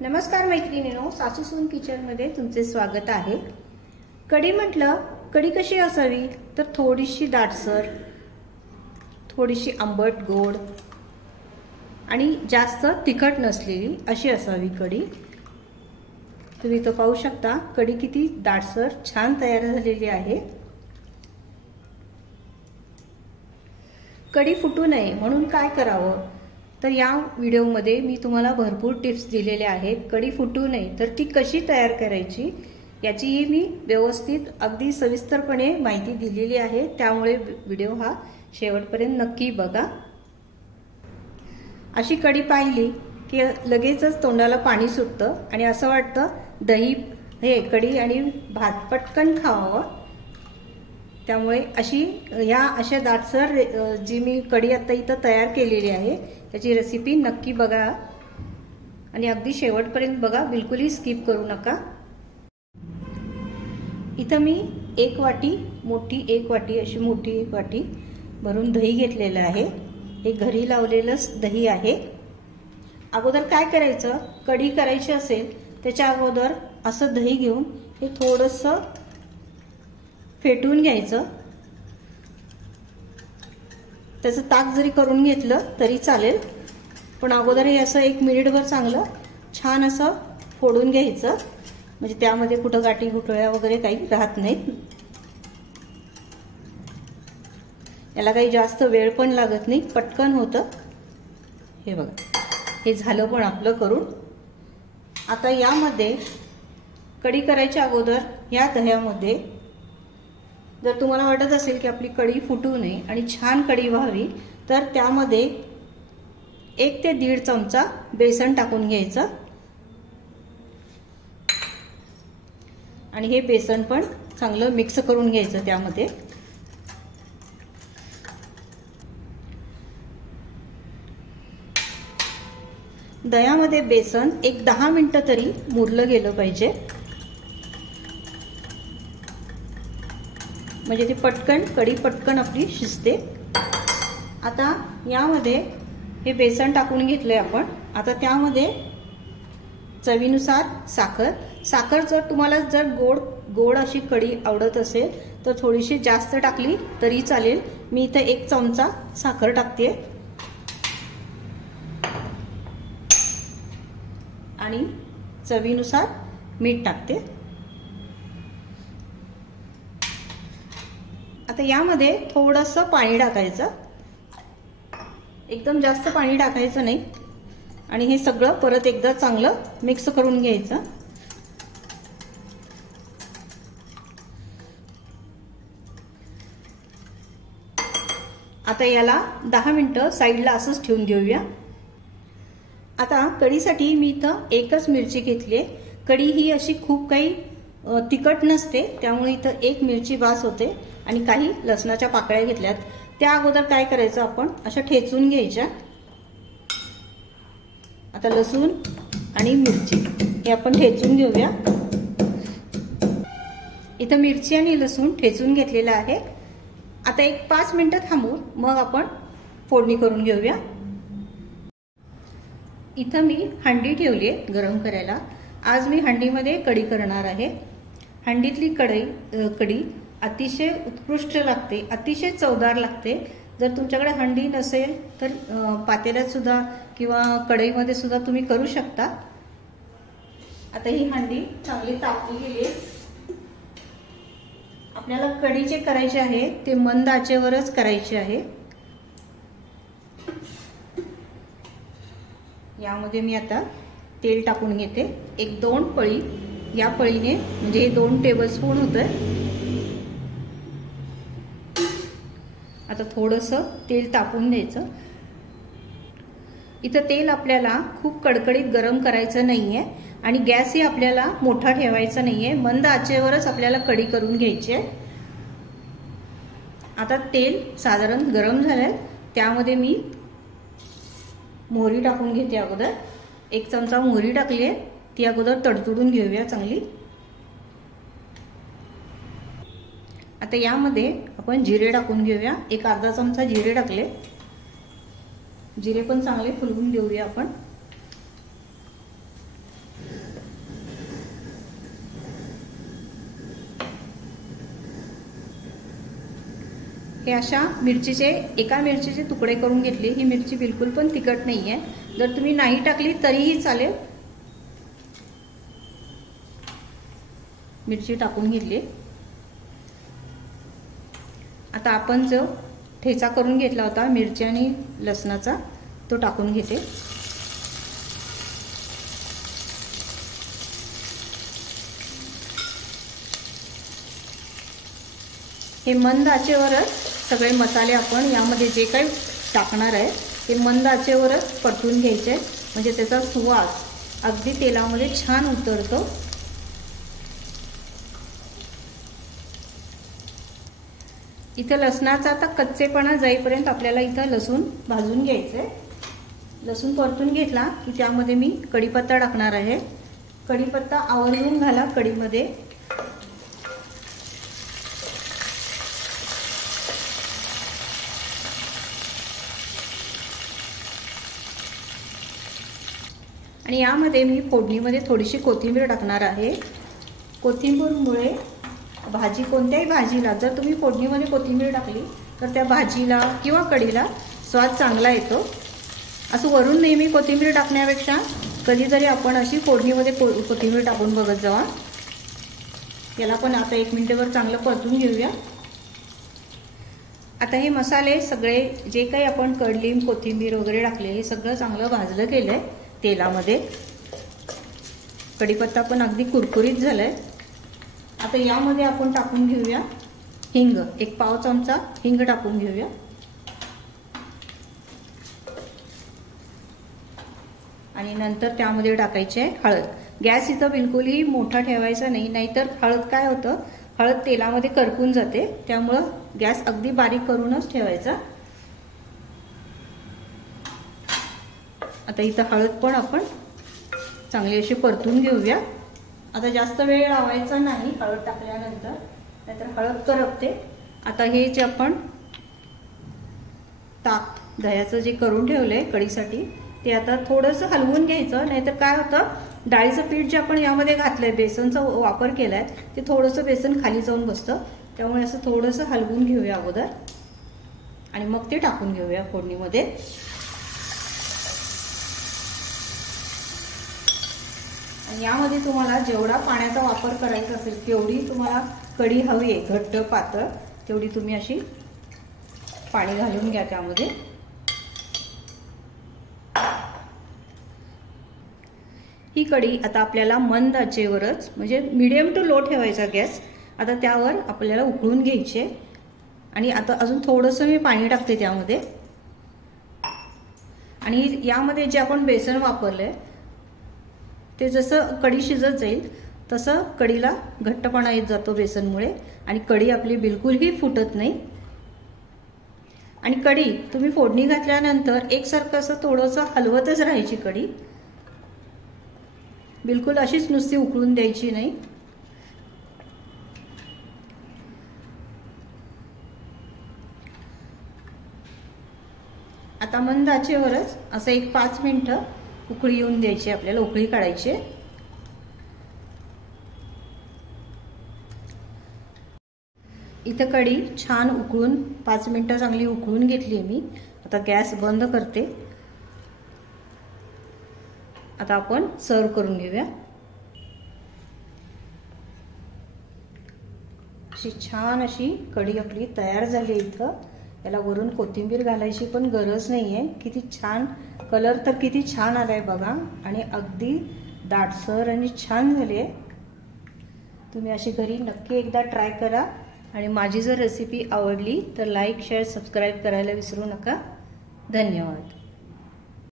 नमस्कार मैत्रिणींनो, सासू सून किचनमध्ये तुमचे स्वागत आहे। कढी म्हटलं, कढी कशी असावी तर थोडीशी दाटसर, थोडीशी आंबट गोड आणि जास्त तिखट नसलेली अशी असावी कढी। तुम्ही इथं पाहू शकता कढी किती दाटसर छान तयार झालेली आहे। कढी फुटू नये म्हणून काय करावं तर या व्हिडिओमध्ये मी तुम्हाला भरपूर टिप्स दिलेले आहेत। कढी फुटू नये तर ती कशी तयार करायची याचीही मी व्यवस्थित अगदी सविस्तरपणे माहिती दिलेली आहे, त्यामुळे व्हिडिओ हा शेवटपर्यंत नक्की बघा। अशी कढी पाहिली की लगेचच तोंडाला पाणी सुटतं आणि असं वाटतं दही हे कढी आणि भात पटकन खावावं। त्यामुळे अशा दाटसर जी मी कढी आता इथं तयार केलेली आहे त्याची रेसिपी नक्की बघा आणि अगदी शेवटपर्यंत बघा, बिलकुलही स्किप करू नका। इथं मी एक वाटी अशी मोठी एक वाटी भरून दही घेतलेलं आहे। हे घरी लावलेलंच दही आहे। अगोदर काय करायचं, कढी करायची असेल त्याच्या अगोदर असं दही घेऊन हे थोडंसं फेटून घ्यायचं। त्याचं ताक जरी करून घेतलं तरी चालेल, पण अगोदर हे असं 1 मिनिटभर चांगलं छान असं फोडून घ्यायचं, म्हणजे त्यामध्ये कुठं गाठी गुठळ्या वगैरे काही राहत नाहीत। याला काही जास्त वेळ पण लागत नाही, पटकन होतं। हे बघा, हे झालं पण आपलं करून। आता यामध्ये कढी करायच्या अगोदर या दह्यामध्ये जर तुम्हाला वाटत असेल की आपली कढी फुटू नये आणि छान कढी व्हावी तर त्यामध्ये 1 ते 1.5 चमचा बेसन टाकून घ्यायचं आणि हे बेसन पण चांगलं मिक्स करून घ्यायचं। त्यामध्ये दह्यामध्ये बेसन एक 10 मिनिटं तरी मुरलं गेलं पाहिजे, म्हणजे ती कढी पटकन आपली शिजते। आता यामध्ये हे बेसन टाकून घेतलंय आपण। आता त्यामध्ये चवीनुसार साखर जर तुम्हाला गोड अशी कढी आवडत असेल तर थोडीशी जास्त टाकली तरी चालेल। मी इथे 1 चमचा साखर टाकते आणि चवीनुसार मीठ टाकते। आता यामध्ये थोडंसं पाणी टाकायचं, एकदम जास्त पाणी टाकायचं नाही, आणि हे सगळं परत एकदा चांगलं मिक्स करून घ्यायचं। आता याला 10 मिनिटं साईडला असंच ठेवून देऊया। आता कढीसाठी मी इथं 1च मिरची घेतली आहे। कढी ही अशी खूप काही तिखट नसते, त्यामुळे इथं 1 मिरची बास होते आणि काही लसणाच्या पाकळ्या घेतल्यात। त्या अगोदर काय करायचं, आपण अशा ठेचून घ्यायच्या। आता लसूण आणि मिरची हे आपण ठेचून घेऊया। इथं मिरची आणि लसूण ठेचून घेतलेलं आहे। आता 5 मिनिटं थांबून मग आपण फोडणी करून घेऊया। इथं मी हंडी ठेवली आहे गरम करायला। आज मी हंडीमध्ये कढी करणार आहे। हंडीतली कढी अतिशय उत्कृष्ट लागते, अतिशय चवदार लागते। जर तुमच्याकडे हंडी नसेल तर पातेल्यात सुद्धा किंवा कढईमध्ये सुद्धा तुम्ही करू शकता। आता ही हंडी चांगली तापली गेली आहे। आपल्याला कढी जे करायचे आहे ते मंद आचेवरच करायचे आहे। यामध्ये मी आता तेल टाकून घेते, 1-2 पळी। या पळीने म्हणजे हे 2 टेबलस्पून होतं। आता थोडंसं तेल तापून द्यायचं। इथं तेल आपल्याला खूप कडकडीत गरम करायचं नाहीये आणि गॅसही आपल्याला मोठा ठेवायचा नाहीये, मंद आचेवरच आपल्याला कढी करून घ्यायची आहे। आता तेल साधारण गरम झालंय, त्यामध्ये मी मोहरी टाकून घेते। अगोदर 1 चमचा मोहरी टाकली आहे, ती अगोदर तडतडून घेऊया चांगली। आता यामध्ये आपण जिरे टाकून घेऊया, एक अर्धा चमचा जिरे टाकले। जिरे पण चांगले फुलवून देऊया आपण। हे अशा मिरचीचे एका मिरचीचे तुकडे करून घेतले। ही मिरची बिलकुल पण तिखट नाही आहे, जर तुम्ही नाही टाकली तरीही चालेल। मिरची टाकून घेतली। आता आपण जो ठेचा करून घेतला होता मिरची आणि लसणाचा तो टाकून घेते। हे मंद आचेवरच सगळे मसाले आपण यामध्ये जे काही टाकणार आहे ते मंद आचेवरच परतून घ्यायचे, म्हणजे त्याचा सुवास अगदी तेलामध्ये छान उतरतो। इथं लसणाचा आता कच्चेपणा जाईपर्यंत आपल्याला इथं लसूण भाजून घ्यायचंय। लसूण परतून घेतला की त्यामध्ये मी कढीपत्ता टाकणार आहे। कढीपत्ता आवर्जून घाला कढीमध्ये। आणि यामध्ये मी फोडणीमध्ये थोडीशी कोथिंबीर टाकणार आहे। कोथिंबीरमुळे भाजी कोणत्याही भाजीला जर तुम्ही फोडणीमध्ये कोथिंबीर टाकली तर त्या भाजीला किंवा कढीला स्वाद चांगला येतो। असं वरून नेहमी कोथिंबीर टाकण्यापेक्षा कधीतरी आपण अशी फोडणीमध्ये कोथिंबीर टाकून बघत जावा। याला पण आता 1 मिनिटभर चांगलं परतून घेऊया। आता हे मसाले सगळे जे काही आपण कडलिंब कोथिंबीर वगैरे टाकले हे सगळं चांगलं भाजलं गेलंय तेलामध्ये। कढीपत्ता पण अगदी कुरकुरीत झालाय। आता यामध्ये आपण टाकून घेऊया हिंग। 1 पाव चमचा हिंग टाकून घेऊया। आणि नंतर त्यामध्ये टाकायचे हळद। गॅस इथं बिलकुलही मोठा ठेवायचा नाही, नाहीतर हळद काय होतं, हळद तेलामध्ये करपून जाते, त्यामुळं गॅस अगदी बारीक करूनच ठेवायचा। आता इथं हळद पण आपण चांगली अशी परतून घेऊया। आता जास्त वेळ लावायचा नाही हळद टाकल्यानंतर, नाहीतर हळद करपते। आता हे जे आपण ताक दह्याचं जे करून ठेवलंय कढीसाठी ते आता थोडंसं हलवून घ्यायचं, नाहीतर काय होतं डाळीचं पीठ जे आपण यामध्ये घातलंय बेसनचा वापर केलाय ते थोडंसं बेसन खाली जाऊन बसतं, त्यामुळे असं थोडंसं हलवून घेऊया अगोदर आणि मग ते टाकून घेऊया फोडणीमध्ये। आणि यामध्ये तुम्हाला जेवढा पाण्याचा वापर करायचा असेल तेवढी तुम्हाला कढी हवी आहे घट्ट पातळ तेवढी तुम्ही अशी पाणी घालून घ्या त्यामध्ये। ही कढी आता आपल्याला मंद आचेवरच म्हणजे मीडियम टू लो ठेवायचा गॅस। आता त्यावर आपल्याला उकळून घ्यायचे। आणि आता अजून थोडंसं मी पाणी टाकते त्यामध्ये। आणि यामध्ये जे आपण बेसन वापरलंय ते जसं कढी शिजत जाईल तसं कढीला घट्टपणा येत जातो बेसनमुळे, आणि कढी आपली बिलकुलही फुटत नाही। आणि कढी तुम्ही फोडणी घातल्यानंतर एकसारखं असं थोडंसं हलवतच राहायची कढी, बिलकुल अशीच नुसती उकळून द्यायची नाही। आता मंद आचेवरच असं 1-5 मिनिटं उकळी येऊन द्यायची, आपल्याला उकळी काढायची। इथं कढी छान उकळून 5 मिनिटं चांगली उकळून घेतली मी। आता गॅस बंद करते। आता आपण सर्व करून घेऊया। अशी छान अशी कढी आपली तयार झाली। इथं याला वरून कोथिंबीर घालायची पण गरज नाहीये। किती छान कलर तर किती छान आलाय बघा, आणि अगदी दाटसर आणि छान झाली आहे। तुम्ही अशी घरी नक्की एकदा ट्राय करा। आणि माझी जर रेसिपी आवडली तर लाईक शेअर सबस्क्राईब करायला विसरू नका। धन्यवाद।